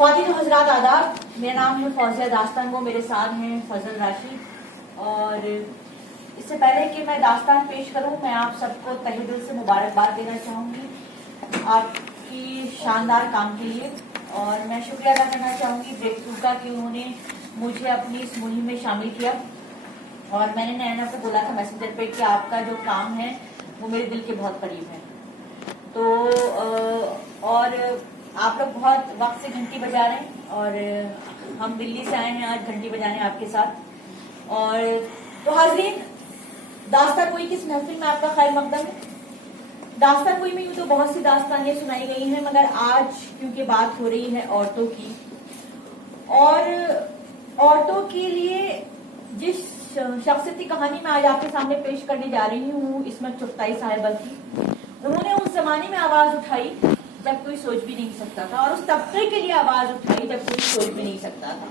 ख्वातीन हजरात आदाब, मेरा नाम है फौजिया दास्तान, वो मेरे साथ हैं फजल राशिद। और इससे पहले कि मैं दास्तान पेश करूं, मैं आप सबको तहे दिल से मुबारकबाद देना चाहूँगी आपकी शानदार काम के लिए। और मैं शुक्रिया अदा करना चाहूँगी ब्रेक थ्रू का कि उन्होंने मुझे अपनी इस मुहिम में शामिल किया। और मैंने नैना को बोला था मैसेंजर पे कि आपका जो काम है वो मेरे दिल के बहुत करीब है। तो और आप लोग बहुत वक्त से घंटी बजा रहे हैं और हम दिल्ली से आए हैं आज घंटी बजाने आपके साथ। और तो हाज़रीन, दास्तान गोई की इस महफिल में आपका खैर मकदम है। दास्तान गोई में यूं तो बहुत सी दास्तानें सुनाई गई हैं, मगर आज क्योंकि बात हो रही है औरतों की, और औरतों के लिए जिस शख्सियत की कहानी मैं आज आपके सामने पेश करने जा रही हूँ, इसमें चुगताई साहिबा की, उन्होंने उस जमाने में आवाज उठाई जब कोई सोच भी नहीं सकता था, और उस तबके के लिए आवाज उठाई जब कोई सोच भी नहीं सकता था।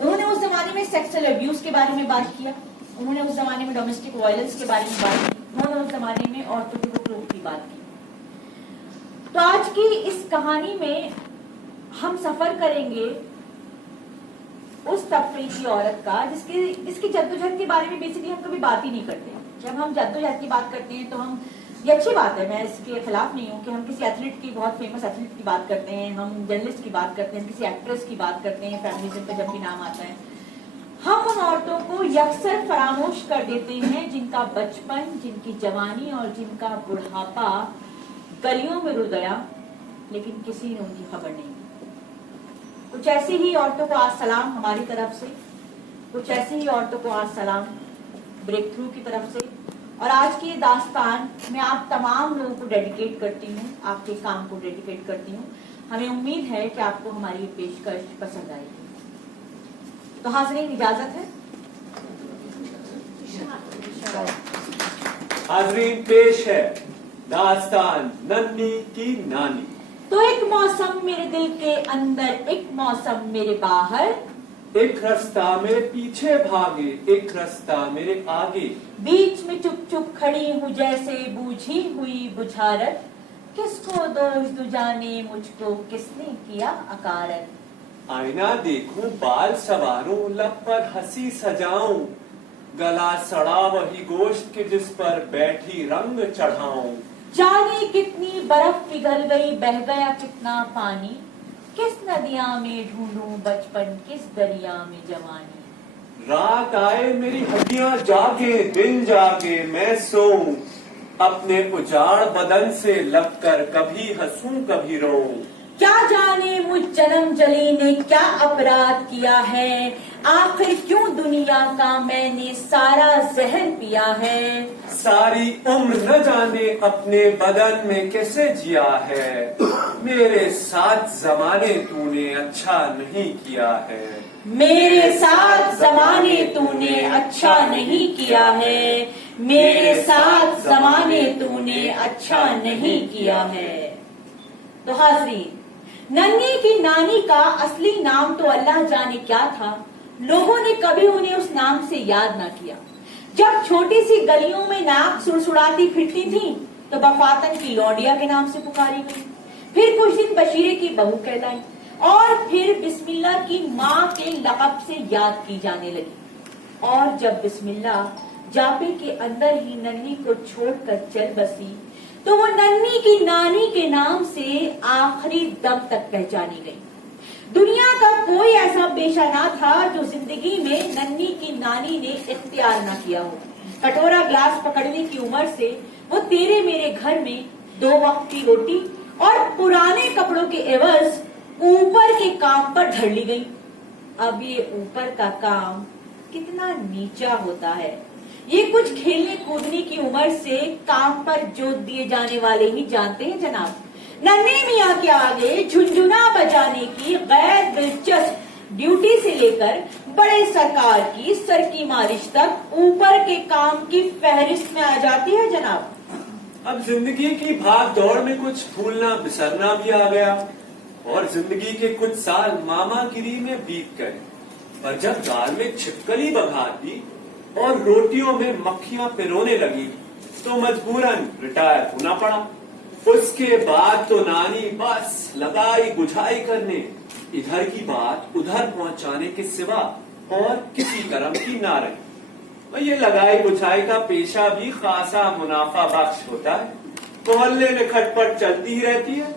उन्होंने उस जमाने में सेक्सुअल अब्यूज के बारे में बात किया, उन्होंने उस जमाने में डोमेस्टिक वायलेंस के बारे में बात की, उन्होंने उस जमाने में औरतों के हुकूक की बात की। तो आज की इस कहानी में हम सफर करेंगे उस तबके की औरत का जिसकी जद्दोजहद के बारे में बेसिकली हम कभी बात ही नहीं करते। जब हम जद्दोजहद की बात करते हैं तो हम, ये अच्छी बात है, मैं इसके खिलाफ नहीं हूँ कि हम किसी एथलीट की, बहुत फेमस एथलीट की बात करते हैं, हम जर्नलिस्ट की बात करते हैं, किसी एक्ट्रेस की बात करते हैं, फेमिनिज्म पे जब भी नाम आता है। हम उन औरतों को यकसर फरामोश कर देते हैं जिनका बचपन, जिनकी जवानी और जिनका बुढ़ापा गलियों में रुल गया, लेकिन किसी ने उनकी खबर नहीं। कुछ ऐसी ही औरतों को आज सलाम हमारी तरफ से, कुछ ऐसी ही औरतों को आज सलाम ब्रेक थ्रू की तरफ से। और आज की ये दास्तान मैं आप तमाम लोगों को डेडिकेट करती हूँ, आपके काम को डेडिकेट करती हूँ। हमें उम्मीद है कि आपको हमारी ये पेशकश पसंद आएगी। तो हाज़रीन, इजाजत है। हाज़रीन, पेश है दास्तान नन्ही की नानी। तो एक मौसम मेरे दिल के अंदर, एक मौसम मेरे बाहर, एक रास्ता मेरे पीछे भागे, एक रास्ता मेरे आगे, बीच में चुप चुप खड़ी हूँ जैसे बूझी हुई बुझारत, किसको दोष दू जाने मुझको किसने किया अकारत। आईना देखूं बाल संवारूं, लब पर हंसी सजाऊं, गला सड़ा वही गोश्त के जिस पर बैठी रंग चढ़ाऊं। जाने कितनी बर्फ पिघल गई, बह गया कितना पानी, किस नदिया में ढूंढूं बचपन, किस दरिया में जवानी। रात आए मेरी हड्डियां जागे, दिन जागे मैं सोऊं, अपने उजाड़ बदन से लगकर कभी हंसूं कभी रोऊं। क्या जाने मुझ जन्म जली ने क्या अपराध किया है, आखिर क्यों दुनिया का मैंने सारा जहर पिया है। सारी उम्र न जाने अपने बदन में कैसे जिया है, मेरे साथ जमाने तूने अच्छा नहीं किया है। मेरे साथ जमाने तूने अच्छा नहीं किया है, मेरे साथ जमाने तूने अच्छा नहीं किया है। तो हाज़रीन, नन्ही की नानी का असली नाम तो अल्लाह जाने क्या था, लोगों ने कभी उन्हें उस नाम से याद ना किया। जब छोटी सी गलियों में नाक सुड़सुड़ाती फिरती थी तो बफातन की लौंडिया के नाम से पुकारी गई, फिर कुछ दिन बशीरे की बहू कहलाई, और फिर बिस्मिल्लाह की माँ के लक़ब से याद की जाने लगी। और जब बिस्मिल्लाह जापे के अंदर ही नन्ही को छोड़कर चल बसी तो वो नन्ही की नानी के नाम से आखिरी दम तक पहचानी गई। दुनिया का कोई ऐसा पेशा ना था जो जिंदगी में नन्ही की नानी ने इख्तियार ना किया हो। कटोरा ग्लास पकड़ने की उम्र से वो तेरे मेरे घर में 2 वक्त की रोटी और पुराने कपड़ों के एवज ऊपर के काम पर ढल ली गई। अब ये ऊपर का काम कितना नीचा होता है, ये कुछ खेलने कूदने की उम्र से काम पर जोत दिए जाने वाले ही जानते हैं जनाब। नन्हे मियाँ के आगे झुनझुना बजाने की गैर दिलचस्प ड्यूटी से लेकर बड़े सरकार की सर की मालिश तक ऊपर के काम की फहरिस्त में आ जाती है जनाब। अब जिंदगी की भाग दौड़ में कुछ भूलना बिसरना भी आ गया, और जिंदगी के कुछ साल मामागिरी में बीत गए। पर जब दाल में छिपकली बघार दी और रोटियों में मक्खियां पिरोने लगी तो मजबूरन रिटायर होना पड़ा। اس کے بعد تو نانی بس لگائی بجھائی کرنے، ادھر کی بات ادھر پہنچانے کے سوا اور کسی کرم کی نہ رہی۔ یہ لگائی بجھائی کا پیشہ بھی خاصا منافع بخش ہوتا ہے، محلے میں کھٹ پٹ چلتی ہی رہتی ہے۔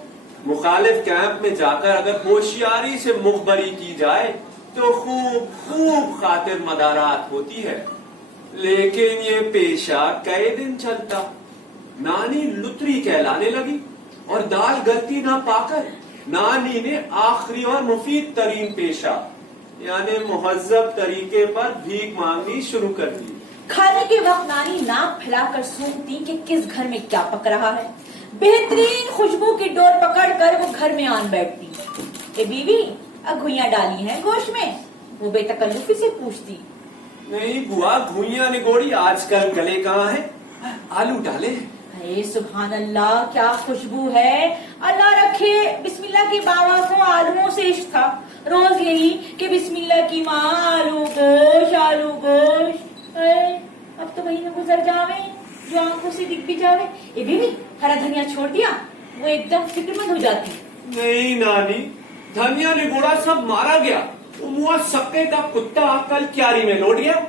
مخالف کیمپ میں جا کر اگر ہوشیاری سے مخبری کی جائے تو خوب خاطر مدارات ہوتی ہے، لیکن یہ پیشہ کئی دن چلتا۔ نانی لتری کہلانے لگی اور دال گلتی نہ پا کر نانی نے آخری اور مفید ترین پیشہ یعنی مہذب طریقے پر بھیک مانگنی شروع کر دی۔ کھانے کے وقت نانی ناک پھیلا کر سونگتی کہ کس گھر میں کیا پک رہا ہے۔ بہترین خوشبو کی ڈور پکڑ کر وہ گھر میں آن بیٹھتی کہ بیوی اب گھوئیاں ڈالی ہیں گوشت میں؟ وہ بے تکلفی سے پوچھتی۔ نہیں بوا، گھوئیاں نگوڑی آج کل گلے کہاں ہے، آلو ڈالے۔ اے سبحان اللہ، کیا خوشبو ہے! اللہ رکھے بسم اللہ کی بابا کو آلووں سے عشق تھا، روز یہی کہ بسم اللہ کی ماں آلو گوشت آلو گوشت۔ اب تو مہینے گزر جاوے جو آنکھوں سے دکھ بھی جاوے۔ اے بیوی ہرا دھنیا چھوڑ دیا؟ وہ ایک دم فکر مند ہو جاتی۔ نہیں نانی، دھنیا نگوڑا سب مارا گیا، وہ موا سکے کا کتا کل کیاری میں لوٹ گیا۔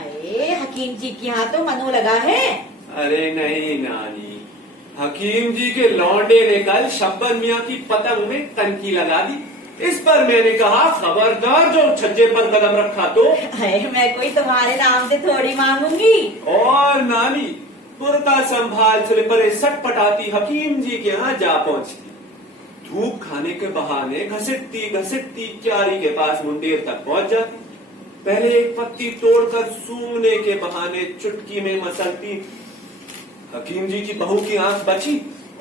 اے حکیم جی کی ہاں تو منو لگا ہے۔ ارے نہیں نانی، حکیم جی کے لونڈے نے کل شبر میاں کی پتنگ میں کنکی لگا دی۔ اس پر میں نے کہا خبردار جو چھجے پر قدم رکھا تو۔ میں کوئی تمہارے نام سے تھوڑی مانگوں گی۔ اور نانی برقع سنبھال سلیپر سٹ پٹاتی حکیم جی کے ہاں جا پہنچتی، دھوپ کھانے کے بہانے گھسٹتی گھسٹتی کیاری کے پاس منڈیر تک پہنچ جاتی، پہلے ایک پتی توڑ کر سونگنے کے بہانے چٹکی میں مسلتی۔ حکیم جی کی بہو کی آنکھ بچی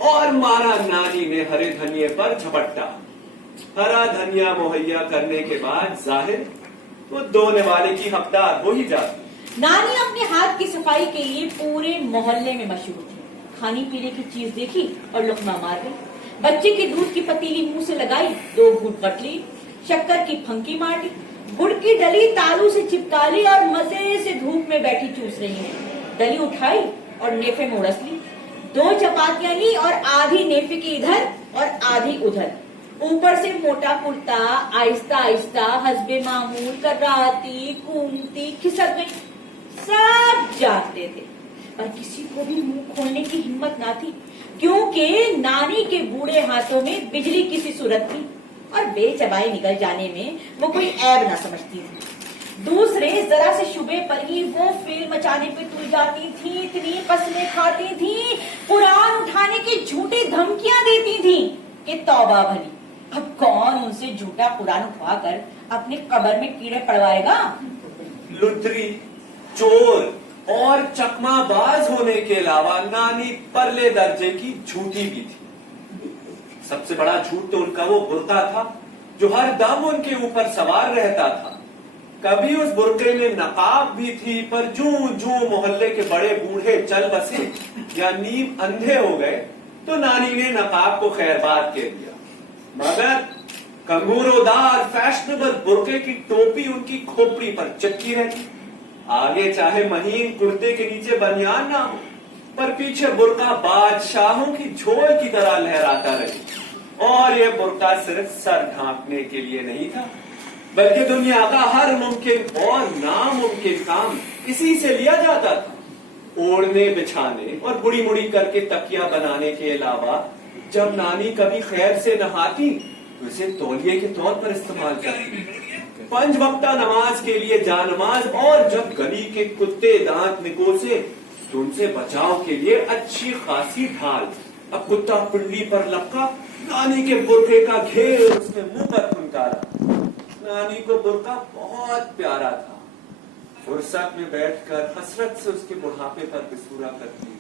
اور مارا نانی نے ہرے دھنیے پر جھپٹا۔ ہرا دھنیا مہیا کرنے کے بعد ظاہر وہ دونے والے کی حقدار ہو ہی جاتی۔ نانی اپنے ہاتھ کی صفائی کے لیے پورے محلے میں مشہور تھی۔ کھانے پینے کی چیز دیکھی اور لقمہ مار گئی، بچے کے دودھ کی پتیلی منہ سے لگائی، 2 گھونٹ کٹ لی، شکر کی پھنکی مار لی، گڑ کی ڈلی تالو سے چپکا لی اور مزے سے دھوپ میں بیٹھی چوس رہی ہے۔ ڈلی اٹھائی اور نیفے میں اڑس لی، 2 چپاتیاں لی اور آدھی نیفے کی ادھر اور آدھی ادھر، اوپر سے موٹا کرتا آہستہ آہستہ حسب معمول کراتی گھومتی کھسک گئی۔ سب جاگتے تھے پر کسی کو بھی منہ کھولنے کی ہمت نہ تھی، کیونکہ نانی کے بوڑھے ہاتھوں میں بجلی کسی صورت تھی اور بے چبائی نکل جانے میں وہ کوئی عیب نہ سمجھتی تھی۔ دوسرے ذرا سے شبے پر ہی وہ فیل مچانے پہ تل جاتی تھیں، اتنی قسمیں کھاتی تھیں، قرآن اٹھانے کی جھوٹی دھمکیاں دیتی تھیں کہ توبہ بھلی، اب کون ان سے جھوٹا قرآن اٹھوا کر اپنی قبر میں کیڑے پڑوائے گا۔ لتری، چور اور چکما باز ہونے کے علاوہ نانی پرلے درجے کی جھوٹی بھی تھی۔ سب سے بڑا جھوٹ تو ان کا وہ برقع تھا جو ہر دم ان کے اوپر سوار رہتا تھا۔ کبھی اس برقعے میں نقاب بھی تھی، پر جوں محلے کے بڑے بوڑھے چل بسے یا نیم اندھے ہو گئے تو نانی نے نقاب کو خیر بات کہہ دیا، مگر کنگورو دار فیشنیبل برقعے کی ٹوپی ان کی کھوپڑی پر چپکی رہتی، آگے چاہے مہین کرتے کے نیچے بنیان نہ ہو پر پیچھے برقع بادشاہوں کی جھول کی طرح لہراتا رہی۔ اور یہ برقع صرف سر ڈھانپنے کے لیے نہیں تھا، بلکہ دنیا کا ہر ممکن اور ناممکن کام اسی سے لیا جاتا تھا۔ اوڑھنے بچھانے اور بڑی مڑی کر کے تکیا بنانے کے علاوہ جب نانی کبھی خیر سے نہاتی تو اسے تولیے کے طور پر استعمال کرتی، 5 وقتہ نماز کے لیے جانماز، اور جب گلی کے کتے دانت نکوسے تو ان سے بچاؤ کے لیے اچھی خاصی ڈھال۔ اب کتا پنڈلی پر لپکا، نانی کے برقعے کا گھیر اس نے منہ پر پھنکارا۔ نانی کو برقع بہت پیارا تھا، فرصت میں بیٹھ کر حسرت سے اس کے بڑھاپے پر بسورا کرتی،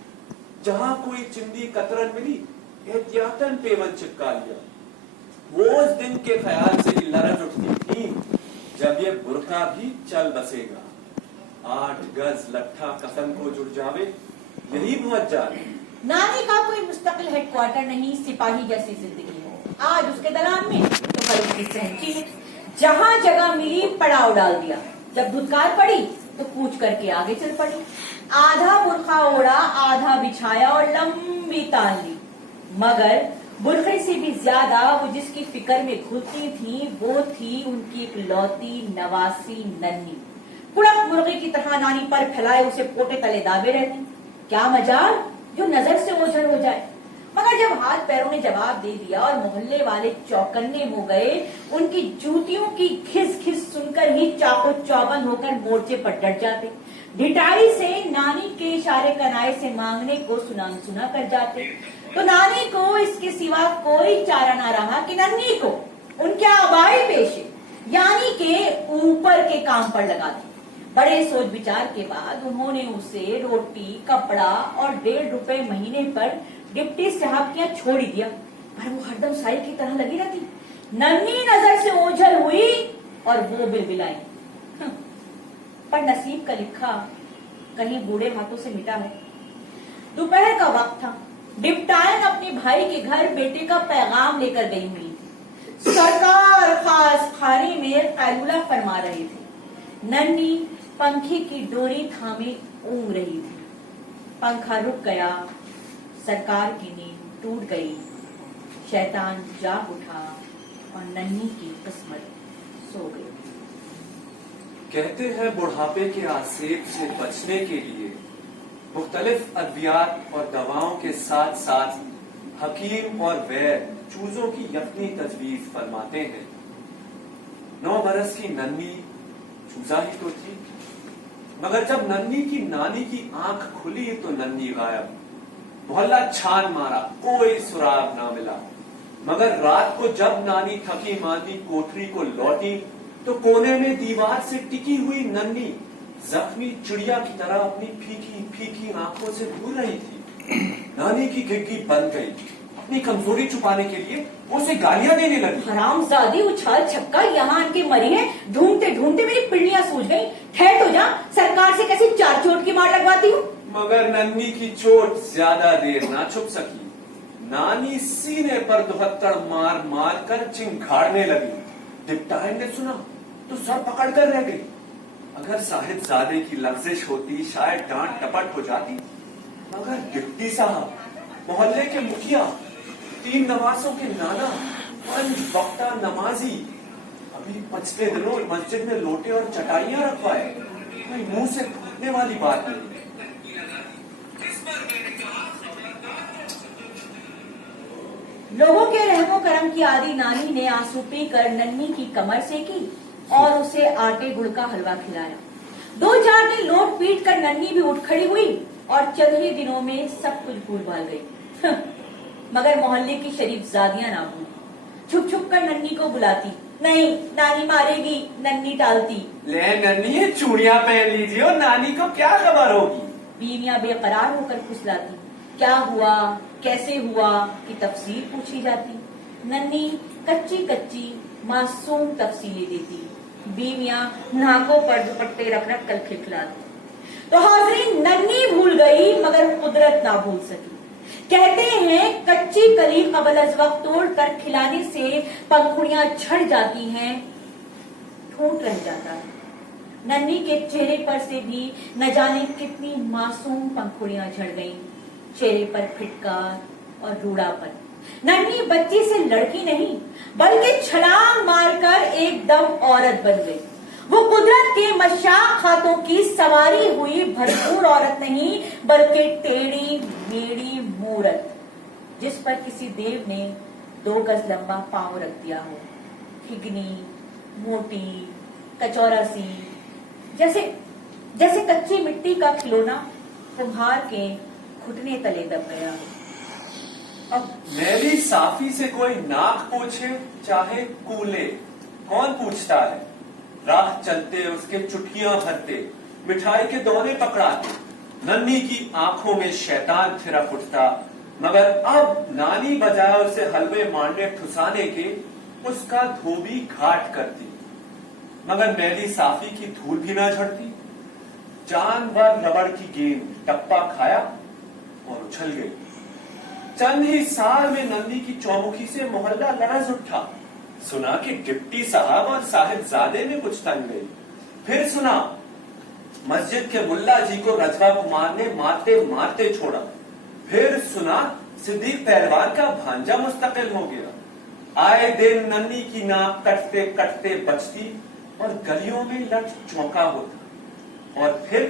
جہاں کوئی چندی قطرن ملی احتیاطاً پیون چپکا لیا۔ وہ اس دن کے خیال سے ہی لرز اٹھتی تھی جب یہ برقع بھی چل بسے گا، 8 گز لٹھا کفن کو جڑ جاوے، یہی بہت جانے۔ نانی کا کوئی مستقل ہیڈ کوارٹر نہیں، سپاہی جیسی زندگی ہے، آج اس کے دلان میں تو کل اس کی سہنچی میں، جہاں جگہ ملی پڑاؤ ڈال دیا، جب دھتکار پڑی تو کوچ کر کے آگے چل پڑی، آدھا برقع اوڑا آدھا بچھایا اور لمبی تان لی، मगर बुरखे से भी ज्यादा वो जिसकी फिक्र में घुलती थी वो थी उनकी एक लौती नवासी नन्ही। कुड़क मुर्गे की तरह नानी पर फैलाए उसे पोटे तले दाबे रहती। क्या मजाल जो नजर से ओझल हो जाए। मगर जब हाथ पैरों ने जवाब दे दिया और मोहल्ले वाले चौकन्ने हो गए, उनकी जूतियों की खिस खिस सुनकर ही चाको चौबंद होकर मोर्चे पर डट जाते। ढिठाई से नानी के इशारे कनाए से मांगने को सुना कर जाते। तो नानी को इसके सिवा कोई चारा ना रहा कि नन्ही को उनके आबाई पेशे यानी के ऊपर के काम पर लगा दे। बड़े सोच विचार के बाद उन्होंने उसे रोटी, कपड़ा और 1.5 रुपए महीने पर डिप्टी साहब के यहाँ छोड़ ही दिया। पर वो हरदम साई की तरह लगी रहती। नन्ही नजर से ओझल हुई और वो बिलबिलाई। पर नसीब का लिखा कहीं बूढ़े हाथों से मिटा है। दोपहर का वक्त था। डिप्टायन अपने भाई के घर बेटे का पैगाम लेकर गई हुई थी। सरकार खास खाने में कैलुला फरमा रहे थे। नन्ही पंखे की डोरी थामे ऊँग रही थी। पंखा रुक गया। सरकार की नींद टूट गई। शैतान जाग उठा और नन्ही की किस्मत सो गई। कहते हैं बुढ़ापे के आसेब से बचने के लिए मुख्तलिफ अद्वियात और दवाओं के साथ साथ हकीम और वैद्य चूजों की यकीनी तजवीज फरमाते हैं। 9 बरस की नन्ही चूजा ही तो थी, मगर जब नन्ही की नानी की आंख खुली तो नन्ही गायब। मोहल्ला छान मारा, कोई सुराग ना मिला। मगर रात को जब नानी थकी मांदी कोठरी को लौटी तो कोने में दीवार से टिकी हुई नन्ही जख्मी चिड़िया की तरह अपनी फीकी फीकी आंखों से घूर रही थी। नानी की खिड़की बंद गई। अपनी कमजोरी छुपाने के लिए वो उसे गालियां देने लगी। हरामजादी उछाल छक्का यहाँ आके मरी है। ढूंढते ढूंढते मेरी पिंडलियां सूज गई। ठहर तो जा, सरकार से कैसे 4 चोट की मार लगवाती हूँ। मगर नन्ही की चोट ज्यादा देर ना छुप सकी। नानी सीने पर 72 मार मार कर चिंघाड़ने लगी। डिप्टायन ने सुना तो सर पकड़ कर रह गई। अगर साहिबजादे की लफ्जिश होती शायद डांट टपट हो जाती, मगर डिप्टी साहब, मोहल्ले के मुखिया, 3 नवासों के नाना, 5 वक्ता नमाजी, अभी 5 दिनों मस्जिद में लोटे और चटाइयां रखवाए। कोई मुंह से फूटने वाली बात नहीं। लोगों के रहमो करम की आदि नानी ने आंसू पीकर नन्ही की कमर सेकी और उसे आटे गुड़ का हलवा खिलाया। 2-4 दिन लोट पीट कर नन्ही भी उठ खड़ी हुई और चंद ही दिनों में सब कुछ भूल भाल गई। मगर मोहल्ले की शरीफ जादियां ना भूल। छुप छुप कर नन्ही को बुलाती। नहीं, नानी मारेगी, नन्ही टालती। ले नन्ही, चूड़ियां पहन लीजिए और नानी को क्या खबर होगी। बीवियां बेकरार होकर फुसलाती। क्या हुआ, कैसे हुआ की तफसील पूछी जाती। नन्ही कच्ची कच्ची मासूम तफसीलें देती। बीवियां नाकों पर दुपट्टे रख रख कर खिलखिलाती। तो हाज़रीन, नन्ही भूल गई मगर कुदरत ना भूल सकी। कहते हैं कच्ची कली कबल अज वक्त तोड़ कर खिलाने से पंखुड़ियां झड़ जाती हैं, ठूंठ रह जाता है। नन्ही के चेहरे पर से भी न जाने कितनी मासूम पंखुड़ियां झड़ गईं। चेहरे पर फिटकार और रूड़ापन। नन्ही बच्ची से लड़की नहीं बल्कि छलांग मारकर एकदम औरत बन गई। वो कुदरत के मशाक हाथों की सवारी हुई भरपूर औरत नहीं बल्कि टेढ़ी मेढ़ी मूरत, जिस पर किसी देव ने 2 गज लंबा पांव रख दिया हो। ठिगनी, मोटी, कचौरा सी, जैसे कच्ची मिट्टी का खिलौना कुम्हार के घुटने तले दब गया हो। अब मैली साफी से कोई नाक पूछे चाहे कूले, कौन पूछता है। राह चलते उसके चुटकियां भरते, मिठाई के दौरे पकड़ाते। नन्ही की आंखों में शैतान थिरक उठता, मगर अब नानी बजाय उसे हलवे मांडे ठुसाने के उसका धोबी घाट करती। मगर मैली साफी की धूल भी ना झड़ती। जानवर रबड़ की गेंद टप्पा खाया और उछल गई। चंद ही साल में नन्ही की चौमुखी से मोहल्ला लरज उठा। सुना कि डिप्टी साहब और साहिबजादे में कुछ तन गई। फिर सुना मस्जिद के मुल्ला जी को रजवा कुमार ने मारते मारते छोड़ा। फिर सुना सिद्दीक पहलवान का भांजा मुस्तकिल हो गया। आए दिन नन्ही की नाक कटते कटते बचती और गलियों में लट चौंका होता, और फिर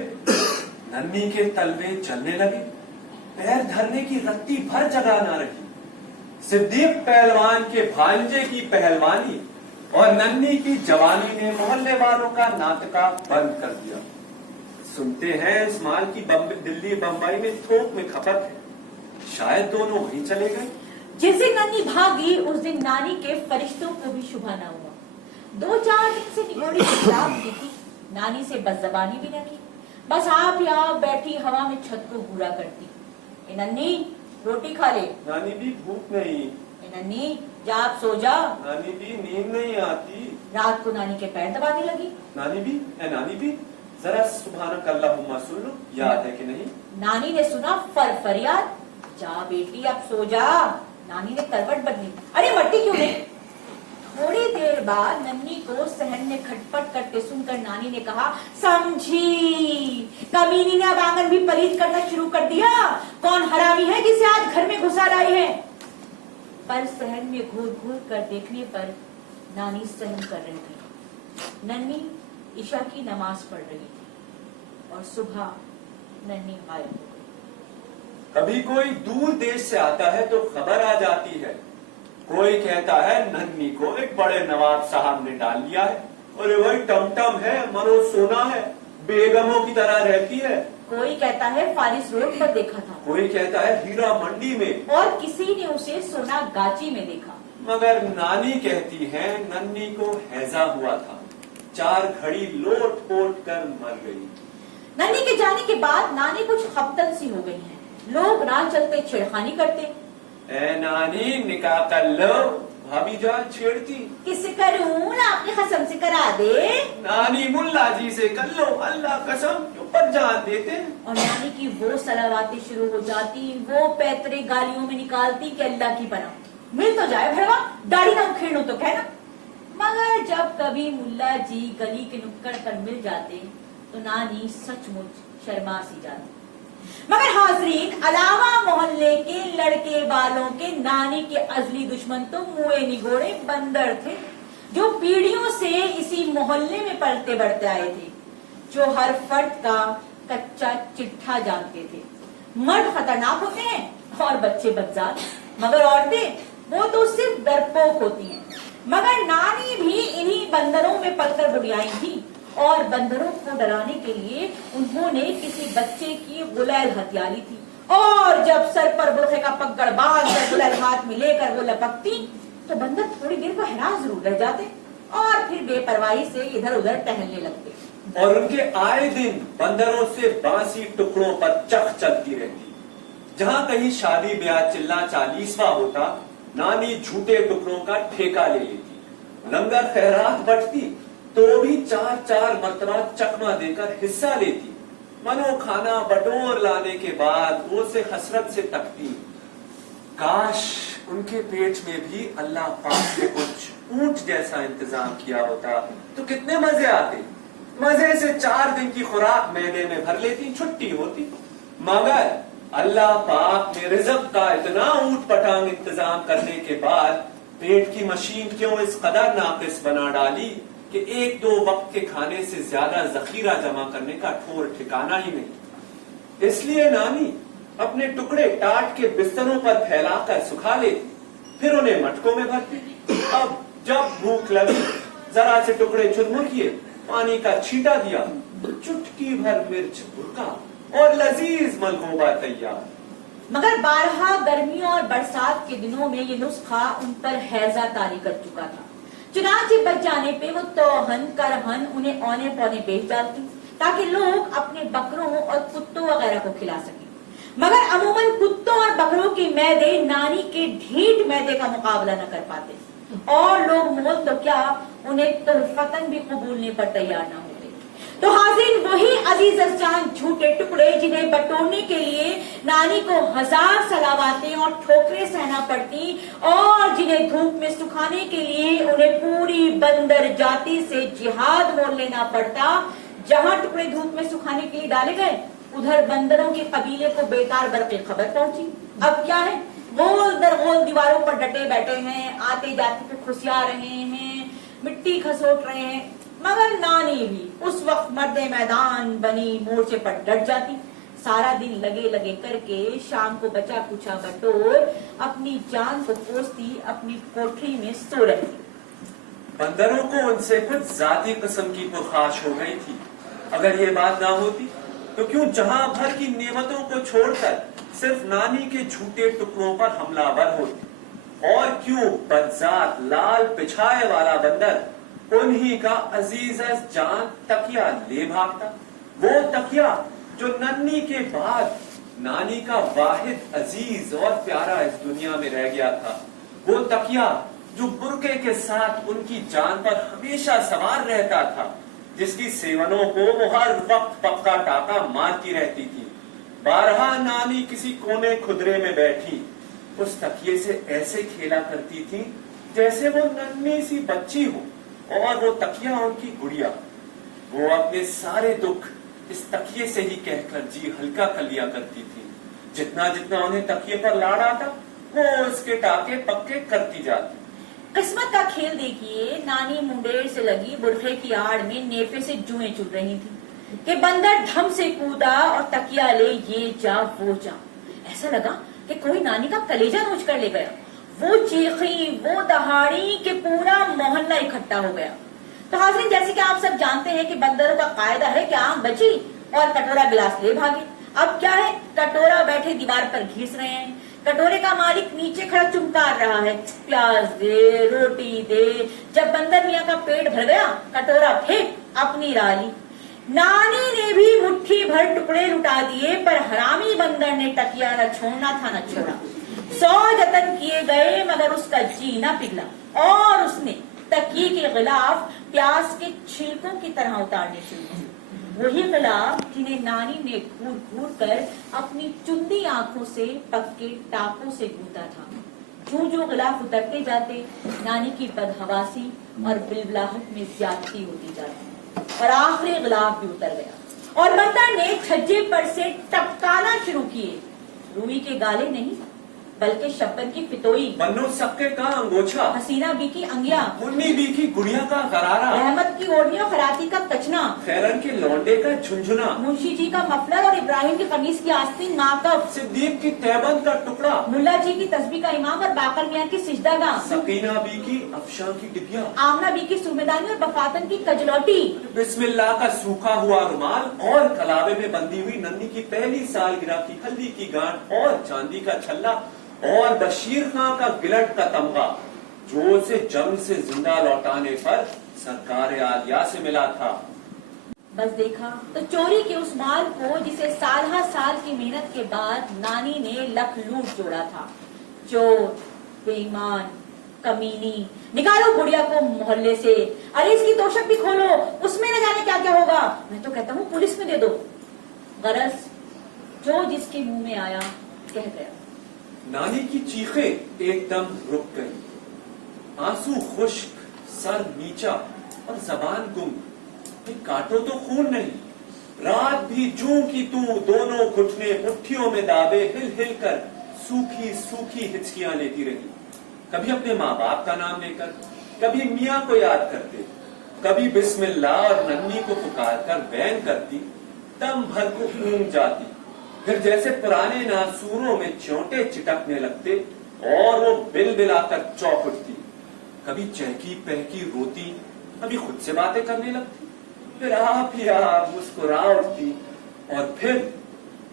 नन्ही के तलवे चलने लगे, पैर धरने की रत्ती भर जगह ना रही। सिद्दीक पहलवान के भांजे की पहलवानी और नन्ही की जवानी ने मोहल्ले वालों का नाटका बंद कर दिया। सुनते हैं इस माल की दिल्ली बम्बई में थोक में खपत है, शायद दोनों वहीं चले गए। जिस दिन नन्ही भागी उस दिन नानी के फरिश्तों को भी शुभ ना हुआ। 2-4 दिन से निगोड़ी खिलाफ की थी, नानी से बदजबानी भी न की, बस आप यहाँ बैठी हवा में छत को घूरा करती। ए नन्ही रोटी खा ले। नानी भी भूख नहीं। ए नन्ही जा आप सो जा। नानी भी नींद नहीं आती। रात को नानी के पैर दबाने लगी। नानी भी जरा सुभानक अल्लाहुम्मा सुन लो, याद है कि नहीं? नानी ने सुना फरियाद, जा बेटी अब सो जा। नानी ने करवट बदली, अरे मट्टी क्यों नहीं? थोड़ी देर बाद नन्ही को सहन ने खटपट करते सुनकर नानी ने कहा, समझी कमीनी ने अब आंगन भी पलीत करना शुरू कर दिया। कौन हरामी है जिसे आज घर में घुसा लाई है? पर सहन में घूर घूर कर देखने पर नानी सहन कर रही थी। नन्ही ईशा की नमाज पढ़ रही थी और सुबह नन्ही गायब हो गई। कभी कोई दूर देश से आता है तो खबर आ जाती है। कोई कहता है नन्ही को एक बड़े नवाब साहब ने डाल लिया है, अरे वही टमटम है, मनो सोना है, बेगमों की तरह रहती है। कोई कहता है फारिस रोड पर देखा था, कोई कहता है हीरा मंडी में, और किसी ने उसे सोना गाची में देखा। मगर नानी कहती है नन्ही को हैजा हुआ था, 4 घड़ी लोट पोट कर मर गई। नन्ही के जाने के बाद नानी कुछ खपतन सी हो गई है। लोग राह चलते छेड़खानी करते। ए नानी निकाह कर लो, भाभी जान छेड़ती। किससे करूं? ना अपनी कसम से करा दे। नानी मुल्ला जी से कर लो, अल्लाह कसम ऊपर जान देते। और नानी की वो सलावातें शुरू हो जाती, वो पैतरे गालियों में निकालती कि अल्लाह की पनाह मिल तो जाए भरवा, दाढ़ी ना उखेड़ूं तो कहना। मगर जब कभी मुल्ला जी गली के नुक्कड़ पर मिल जाते तो नानी सचमुच शर्मा सी जाती। मगर हाजरीन, अलावा मोहल्ले के लड़के वालों के नानी के अजली दुश्मन तो मुए निगोड़े बंदर थे, जो पीढ़ियों से इसी मोहल्ले में पलते बढ़ते आए थे, जो हर फर्द का कच्चा चिट्ठा जानते थे। मर्द खतरनाक होते हैं और बच्चे बदजात, मगर औरतें वो तो सिर्फ डरपोक होती हैं। मगर नानी भी इन्हीं बंदरों में पलकर बुढ़ियाई थी, और बंदरों को डराने के लिए उन्होंने किसी बच्चे की गुलैल हथियारी थी, और जब सर पर बुरखे का पगड़ बांधकर गुलैल हाथ में लेकर वो लपकती तो बंदर थोड़ी देर को हैरान जरूर रह जाते और फिर बेपरवाही से इधर उधर टहलने लगते। और उनके आए दिन बंदरों से बांसी टुकड़ों पर चख चलती रहती। जहाँ कहीं शादी ब्याह चिल्ला 40वां होता, नानी झूठे टुकड़ों का ठेका ले लेती। लंगर खैरात बटती तो भी 4-4 मरतबा चकमा देकर हिस्सा लेती। मनो खाना बटोर लाने के बाद वो से हसरत से तकती, काश उनके पेट में भी अल्लाह पाक ने कुछ ऊंट जैसा इंतजाम किया होता तो कितने मजे आते। मजे से 4 दिन की खुराक मैदे में भर लेती, छुट्टी होती। मगर अल्लाह पाक ने रिज़्क़ का इतना ऊंट पटांग इंतजाम करने के बाद पेट की मशीन क्यों इस कदर नाकिस बना डाली कि 1-2 वक्त के खाने से ज्यादा जखीरा जमा करने का ठोर ठिकाना ही नहीं। इसलिए नानी अपने टुकड़े टाट के बिस्तरों पर फैलाकर सुखा लेती, फिर उन्हें मटकों में भरती। अब जब भूख लगी, जरा से टुकड़े चुरमुर किए, पानी का छींटा दिया, चुटकी भर मिर्च भुरका और लजीज मलगोबा तैयार। मगर 12 गर्मियों और बरसात के दिनों में ये नुस्खा उन पर हैजा तारी कर चुका था। चुनांचे बच जाने पे वो तोहन करहन उन्हें औने पौने बेच डालती ताकि लोग अपने बकरों और कुत्तों वगैरह को खिला सकें। मगर अमूमन कुत्तों और बकरों के मैदे नानी के ढीठ मैदे का मुकाबला न कर पाते, और लोग मोल तो क्या उन्हें तोहफतन भी कबूलने पर तैयार न होते। तो हाजिर वही अजीज अज़जान झूठे टुकड़े जिन्हें बटोरने के लिए नानी को 1000 सलावातें और ठोकरें सहना पड़ती, और जिन्हें धूप में सुखाने के लिए उन्हें पूरी बंदर जाति से जिहाद मोल लेना पड़ता। जहां टुकड़े धूप में सुखाने के लिए डाले गए उधर बंदरों के कबीले को बेकार बरक़े खबर पहुंची। अब क्या है, गोल दर गोल दीवारों पर डटे बैठे हैं, आते जाते पे खुशिया रहे हैं, मिट्टी खसोट रहे हैं। मगर नानी भी उस वक्त मर्दे मैदान बनी मोर्चे पर डट जाती। सारा दिन लगे लगे करके शाम को बचा कुचा बटोर अपनी जान को कोसती अपनी कोठरी में सो रहती। बंदरों को उनसे कुछ जाती किस्म की पुरखाश हो गई थी। अगर ये बात ना होती तो क्यों जहां भर की नेमतों को छोड़कर सिर्फ नानी के झूठे टुकड़ों पर हमलावर होती, और क्यों बदजात लाल पिछाए वाला बंदर उन्हीं का अजीज जान तकिया ले भागता। वो तकिया जो नन्ही के बाद नानी का वाहिद अजीज और प्यारा इस दुनिया में रह गया था। वो तकिया जो बुरके के साथ उनकी जान पर हमेशा सवार रहता था, जिसकी सेवनों को वो हर वक्त पक्का टाका मारती रहती थी। बारहा नानी किसी कोने खुदरे में बैठी उस तकिए से ऐसे खेला करती थी जैसे वो नन्ही सी बच्ची हो, और वो तकिया उनकी गुड़िया। वो अपने सारे दुख इस तकिए से ही कहकर जी हल्का कर लिया करती थी। जितना जितना उन्हें तकिए पर लाड़ आता, वो उसके टाके पक्के करती जाती। किस्मत का खेल देखिए, नानी मुंडेर से लगी बुरखे की आड़ में नेफे से जुएं चुल रही थी कि बंदर धम से कूदा और तकिया ले ये जा वो जा। ऐसा लगा कि कोई नानी का कलेजा नोच कर ले गया। वो चीखी, वो दहाड़ी कि पूरा मोहल्ला इकट्ठा हो गया। तो हाज़रीन, जैसे कि आप सब जानते हैं कि बंदरों का कायदा है कि आंख बची और कटोरा गिलास ले भागे। अब क्या है, कटोरा बैठे दीवार पर घिस रहे हैं, कटोरे का मालिक नीचे खड़ा चुमकार रहा है, प्याज दे, रोटी दे। जब बंदर मियाँ का पेट भर गया, कटोरा फेंक अपनी राली। नानी ने भी मुट्ठी भर टुकड़े लुटा दिए, पर हरामी बंदर ने तकिया न छोड़ना था न छोड़ा। 100 जतन किए गए मगर उसका जी न पिघला, और उसने तकिए के खिलाफ प्याज के छिलकों की तरह उतारने शुरू किए। वही गुलाब जिन्हें नानी ने घूर घूर कर अपनी चुंदी आंखों से पक्के टाकों से गूंथा था। जो जो गुलाब उतरते जाते, नानी की बदहवासी और बिलबलाहट में ज्यादती होती जाती, और आखिरी गुलाब भी उतर गया और बंदर ने छज्जे पर से टपकाना शुरू किए। रूई के गाले नहीं बल्कि शब्बन की फितोई, बन्नो सक्के का अंगोछा, हसीना बी की अंगिया, मुन्नी बी की गुड़िया का गरारा, रहमत की ओढ़नी और खराती का कचना, खैरन के लौंडे का झुंझुना, मुंशी जी का मफलर और इब्राहिम की कमीज की आस्तीन नाकफ, सिद्दीक की तैबंद का टुकड़ा, मुल्ला जी की तस्बीह का इमाम और बाकर मियाँ की सिजदागाह, सकीना बी की अफशा की डिबिया, आमना बी की सुमेदानी और बफातन की कजलौटी, बिस्मिल्लाह का सूखा हुआ रुमाल, और कलावे में बंधी हुई नन्ही की पहली सालगिरह की हल्दी की गांठ, और चांदी का छल्ला, और बशीर खां का गिलट का तमगा, जो उसे जंग से जिंदा लौटाने पर सरकार आलिया से मिला था। बस देखा तो चोरी के उस माल को जिसे साल हा साल की मेहनत के बाद नानी ने लख लूट जोड़ा था। चोर, बेईमान, कमीनी, निकालो गुड़िया को मोहल्ले से, अरे इसकी तोशक भी खोलो, उसमें न जाने क्या क्या होगा। मैं तो कहता हूँ पुलिस में दे दो। गरज जो जिसके मुंह में आया कह गया। नानी की चीखें एकदम रुक गई, आंसू खुश्क, सर नीचा और जबान गुम। काटो तो खून नहीं, रात भी जूं की तू दोनों घुटने मुट्ठियों में दाबे हिल हिल कर सूखी सूखी हिचकियां लेती रही। कभी अपने माँ बाप का नाम लेकर, कभी मियाँ को याद करते, कभी बिस्मिल्लाह और नन्ही को पुकार कर बैन करती, दम भर को ऊँग जाती। फिर जैसे पुराने नासूरों में चोंटे चिटकने लगते और वो बिल बिलाकर चौंक उठती। कभी चहकी पहकी रोती, कभी खुद से बातें करने लगती, फिर आप ही आप मुस्कुरा उठती, और फिर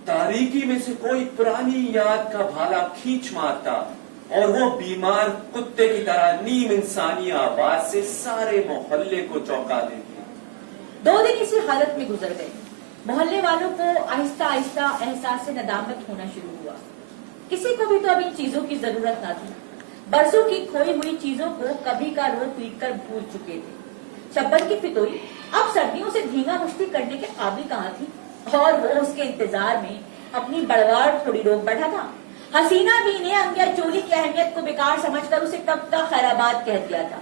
तारीकी में से कोई पुरानी याद का भाला खींच मारता, और वो बीमार कुत्ते की तरह नीम इंसानी आवाज से सारे मोहल्ले को चौंका देती। 2 दिन इसी हालत में गुजर गए। मोहल्ले वालों को आहिस्ता आहिस्ता एहसास से नदामत होना शुरू हुआ। किसी को भी तो अब इन चीजों की जरूरत न थी। बरसों की खोई हुई चीजों को कभी का रो पीट कर भूल चुके थे। शब्बन की फितोई अब सर्दियों से धींगा मुश्ती करने के काबिल कहाँ थी, और वो उसके इंतजार में अपनी बड़वाड़ थोड़ी रोक बैठा था। हसीना बी ने अंगिया चोली की अहमियत को बेकार समझकर उसे कब का खैराबाद कह दिया था।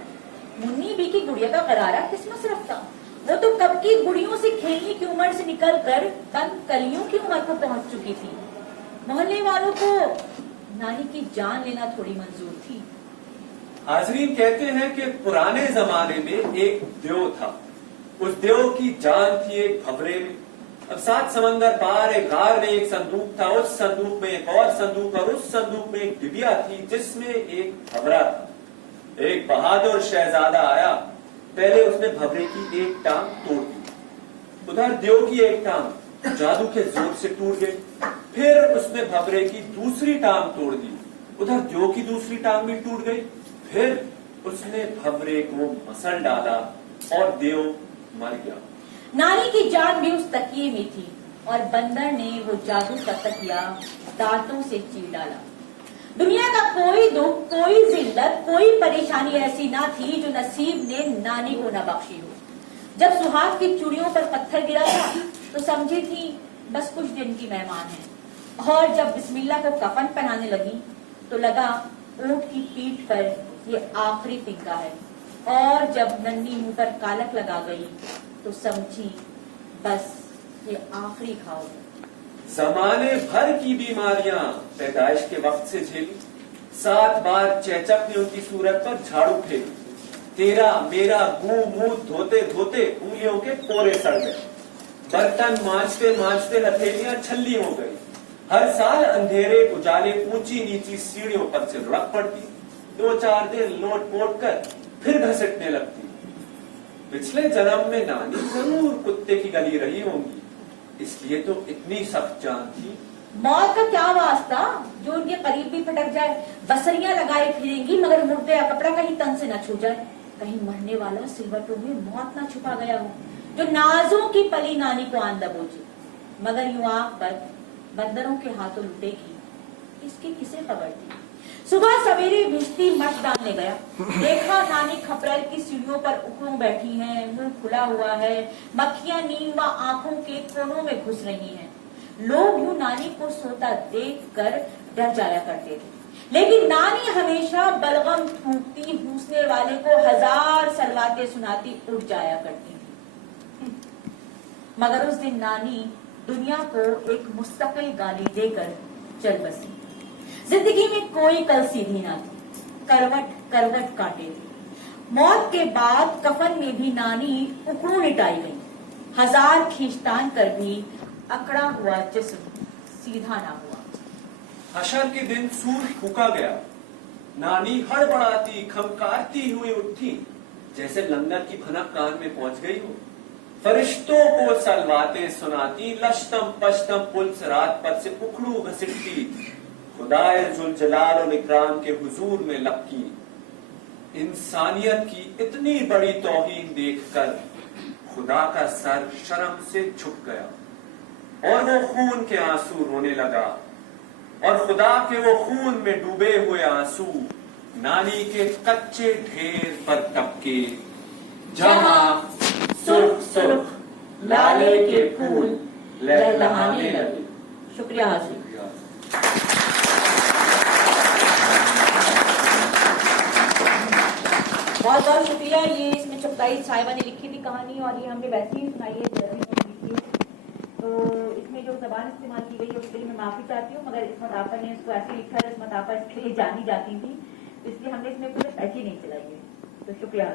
मुन्नी बी की गुड़िया का करारा किस मसरफ था, वो तो कब की गुड़ियों से खेलने की उम्र से निकलकर तंग कलियों की उम्र को पहुंच चुकी थी। मोहल्ले वालों को नानी की जान लेना थोड़ी मंजूर थी। हाजरीन, कहते हैं कि पुराने जमाने में एक देव था। उस देव की जान थी एक भंवरे में। अब 7 समंदर पार एक गार में एक संदूक था, उस संदूक में एक और संदूक, और उस संदूक में एक डिबिया थी जिसमें एक भंवरा था। एक बहादुर शहजादा आया, पहले उसने भंवरे की एक टांग तोड़ दी। उधर देव की एक टांग जादू के जोर से टूट गई। फिर उसने भंवरे की दूसरी टांग तोड़ दी। उधर देव की दूसरी टांग भी टूट गई। फिर उसने भंवरे को मसल डाला और देव मर गया। नानी की जान भी उस तकिए में थी और बंदर ने वो जादू का तकिया दांतों से चीर डाला। दुनिया का कोई दुख, कोई जिल्लत, कोई परेशानी ऐसी ना थी जो नसीब ने नानी को न बख्शी हो। जब सुहाग की चूड़ियों पर पत्थर गिरा था तो समझी थी बस कुछ दिन की मेहमान है, और जब बिस्मिल्लाह को कफन पहनाने लगी तो लगा ऊंट की पीठ पर ये आखिरी तिनका है, और जब नन्ही मुंह पर कालक लगा गई तो समझी बस ये आखिरी घाव है। जमाने भर की बीमारियां पैदाइश के वक्त से झेली। 7 बार चेचक ने उनकी सूरत पर झाड़ू फेंकी। तेरा मेरा मुंह मुंह धोते धोते उंगलियों के पोरे सड़ गए। बर्तन मांजते मांजते हथेलियां छल्ली हो गई। हर साल अंधेरे उजाले ऊंची नीची सीढ़ियों पर से लुढ़क पड़ती। 2-4 दिन लोट पोट कर फिर घसीटने लगती। पिछले जन्म में नानी जरूर कुत्ते की गली रही होंगी, इसलिए तो इतनी सख्त जान थी। मौत का क्या वास्ता जो उनके करीब भी फटक जाए। बसरियां लगाए फिरेंगी मगर मुर्दे का कपड़ा कहीं तन से न छू जाए। कहीं मरने वाला सिलवटों में मौत न छुपा गया हो जो नाजों की पली नानी को आन दबोचे। मगर यूं आंख पर बंदरों के हाथों लुटेगी इसकी किसे खबर थी। सुबह सवेरे भिश्ती मत डालने गया, देखा नानी खपरेल की सीढ़ियों पर उखड़ों बैठी हैं, मुंह खुला हुआ है, मक्खियां नींद व आंखों के कोनों में घुस रही हैं। लोग यूं नानी को सोता देखकर डर जाया करते थे, लेकिन नानी हमेशा बलगम थूकती हूसने वाले को 1000 सलवातें सुनाती उठ जाया करती थी। मगर उस दिन नानी दुनिया को एक मुस्तकिल गाली देकर चल बसी। जिंदगी में कोई कल सीधी ना थी, करवट करवट काटे थे। मौत के बाद कफन में भी नानी उकड़ू लिटाई गई। 1000 खींचतान कर भी अकड़ा हुआ जिस्म सीधा ना हुआ। हशर के दिन सूर्य फूका गया। नानी हड़बड़ाती खमकारती हुई उठी, जैसे लंगर की भनक कान में पहुंच गई हो। फरिश्तों को सलवातें सुनाती, लश्तम पश्तम पुल्स रात पर से उखड़ू घसीटती, खुदाए जुल जलाल और इकराम के हुजूर में लपकी। इंसानियत की इतनी बड़ी तौहीन देखकर खुदा का सर शर्म से झुक गया और वो खून के आंसू रोने लगा। और खुदा के वो खून में डूबे हुए आंसू नानी के कच्चे ढेर पर टपके, जहां सुर्ख सुर्ख लाले के फूल लहलहाने लगे। शुक्रिया हाजिर। बहुत बहुत शुक्रिया। ये इसमें चुगताई साहिबा ने लिखी थी कहानी, और ये हमने वैसे ही सुनाई है। तो इसमें जो जबान इस्तेमाल की गई है उसके लिए मैं माफी चाहती हूँ, मगर इसमत आपा ने इसको ऐसे लिखा है, इसमत आपा इसके लिए जानी जाती थी, इसलिए हमने इसमें कुछ ऐसी नहीं चलाई है। तो शुक्रिया।